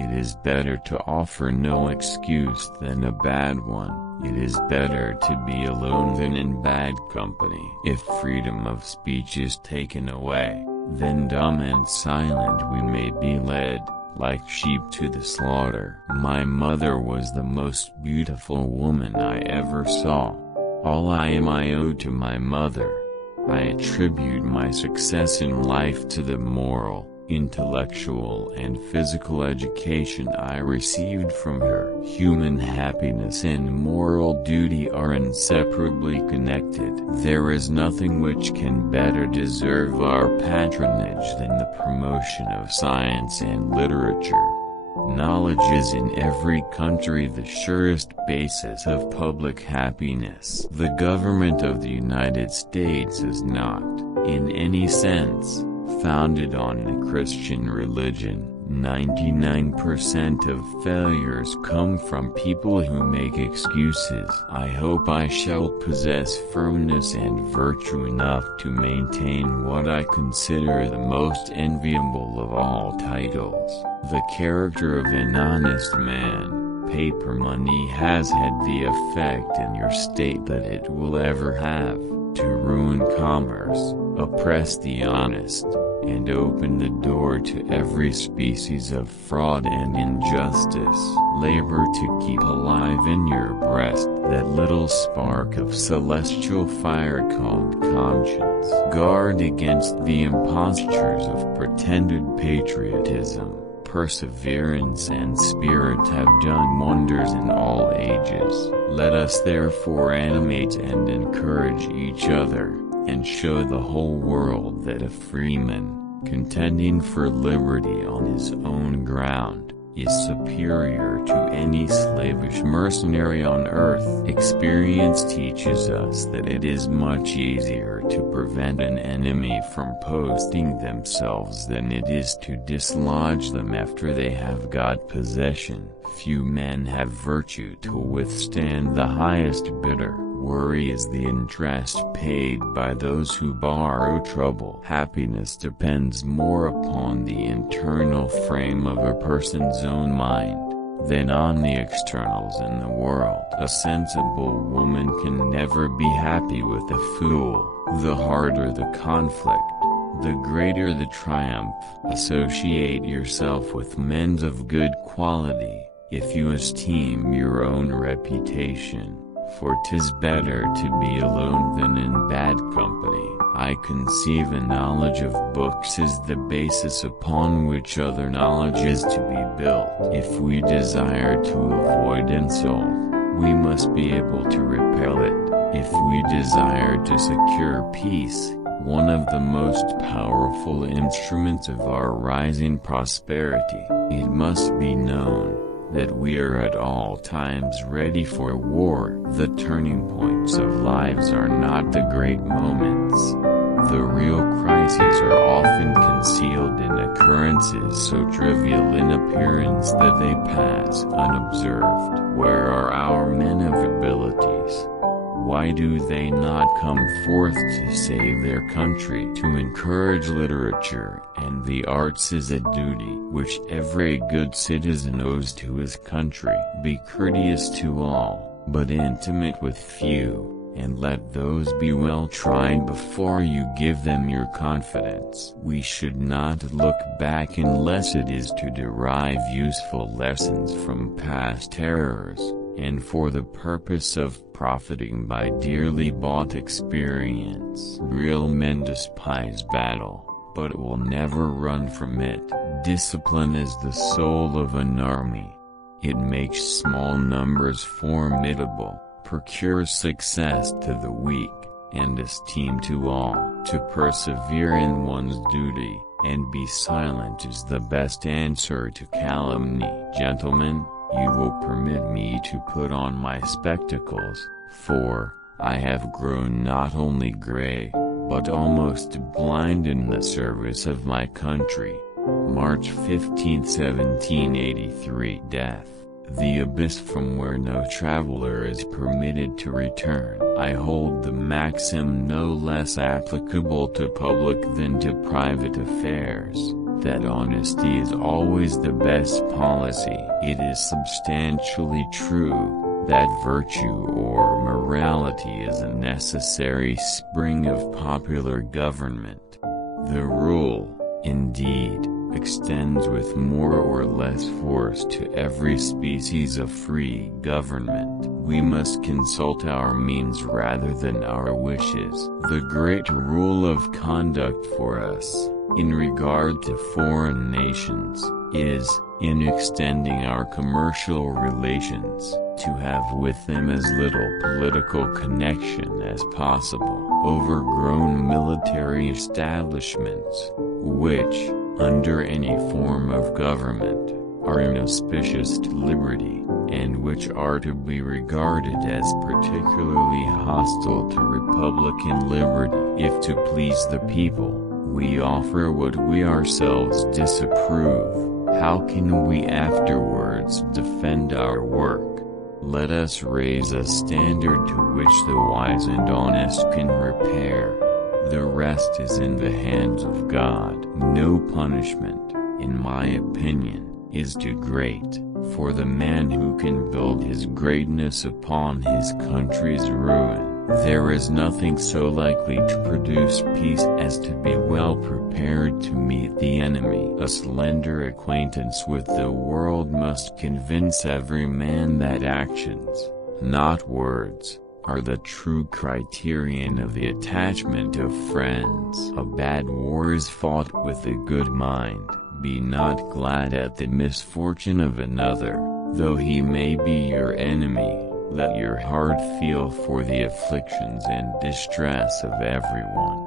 It is better to offer no excuse than a bad one. It is better to be alone than in bad company. If freedom of speech is taken away, then dumb and silent we may be led, like sheep to the slaughter. My mother was the most beautiful woman I ever saw. All I am I owe to my mother. I attribute my success in life to the moral, intellectual and physical education I received from her. Human happiness and moral duty are inseparably connected. There is nothing which can better deserve our patronage than the promotion of science and literature. Knowledge is in every country the surest basis of public happiness. The government of the United States is not, in any sense, founded on the Christian religion. 99% of failures come from people who make excuses. I hope I shall possess firmness and virtue enough to maintain what I consider the most enviable of all titles, the character of an honest man. Paper money has had the effect in your state that it will ever have, to ruin commerce, oppress the honest, and open the door to every species of fraud and injustice. Labor to keep alive in your breast that little spark of celestial fire called conscience. Guard against the impostures of pretended patriotism. Perseverance and spirit have done wonders in all ages. Let us therefore animate and encourage each other, and show the whole world that a freeman, contending for liberty on his own ground, is superior to any slavish mercenary on earth. Experience teaches us that it is much easier to prevent an enemy from posting themselves than it is to dislodge them after they have got possession. Few men have virtue to withstand the highest bidder. Worry is the interest paid by those who borrow trouble. Happiness depends more upon the internal frame of a person's own mind than on the externals in the world. A sensible woman can never be happy with a fool. The harder the conflict, the greater the triumph. Associate yourself with men of good quality, if you esteem your own reputation. For 'tis better to be alone than in bad company. I conceive a knowledge of books is the basis upon which other knowledge is to be built. If we desire to avoid insult, we must be able to repel it. If we desire to secure peace, one of the most powerful instruments of our rising prosperity, it must be known that we are at all times ready for war. The turning points of lives are not the great moments. The real crises are often concealed in occurrences so trivial in appearance that they pass unobserved. Where are our men of abilities? Why do they not come forth to save their country? To encourage literature and the arts is a duty which every good citizen owes to his country. Be courteous to all, but intimate with few, and let those be well tried before you give them your confidence. We should not look back unless it is to derive useful lessons from past errors, and for the purpose of profiting by dearly bought experience. Real men despise battle, but will never run from it. Discipline is the soul of an army. It makes small numbers formidable, procures success to the weak, and esteem to all. To persevere in one's duty, and be silent is the best answer to calumny. Gentlemen, you will permit me to put on my spectacles, for I have grown not only gray, but almost blind in the service of my country. March 15, 1783. Death. the abyss from where no traveler is permitted to return. I hold the maxim no less applicable to public than to private affairs, that honesty is always the best policy. It is substantially true that virtue or morality is a necessary spring of popular government. The rule, indeed, extends with more or less force to every species of free government. We must consult our means rather than our wishes. The great rule of conduct for us, in regard to foreign nations, is, in extending our commercial relations, to have with them as little political connection as possible. Overgrown military establishments, which, under any form of government, are inauspicious to liberty, and which are to be regarded as particularly hostile to republican liberty. If to please the people, we offer what we ourselves disapprove, how can we afterwards defend our work? Let us raise a standard to which the wise and honest can repair. The rest is in the hands of God. No punishment, in my opinion, is too great for the man who can build his greatness upon his country's ruin. There is nothing so likely to produce peace as to be well prepared to meet the enemy. A slender acquaintance with the world must convince every man that actions, not words, are the true criterion of the attachment of friends. A bad war is fought with a good mind. Be not glad at the misfortune of another, though he may be your enemy. Let your heart feel for the afflictions and distress of everyone.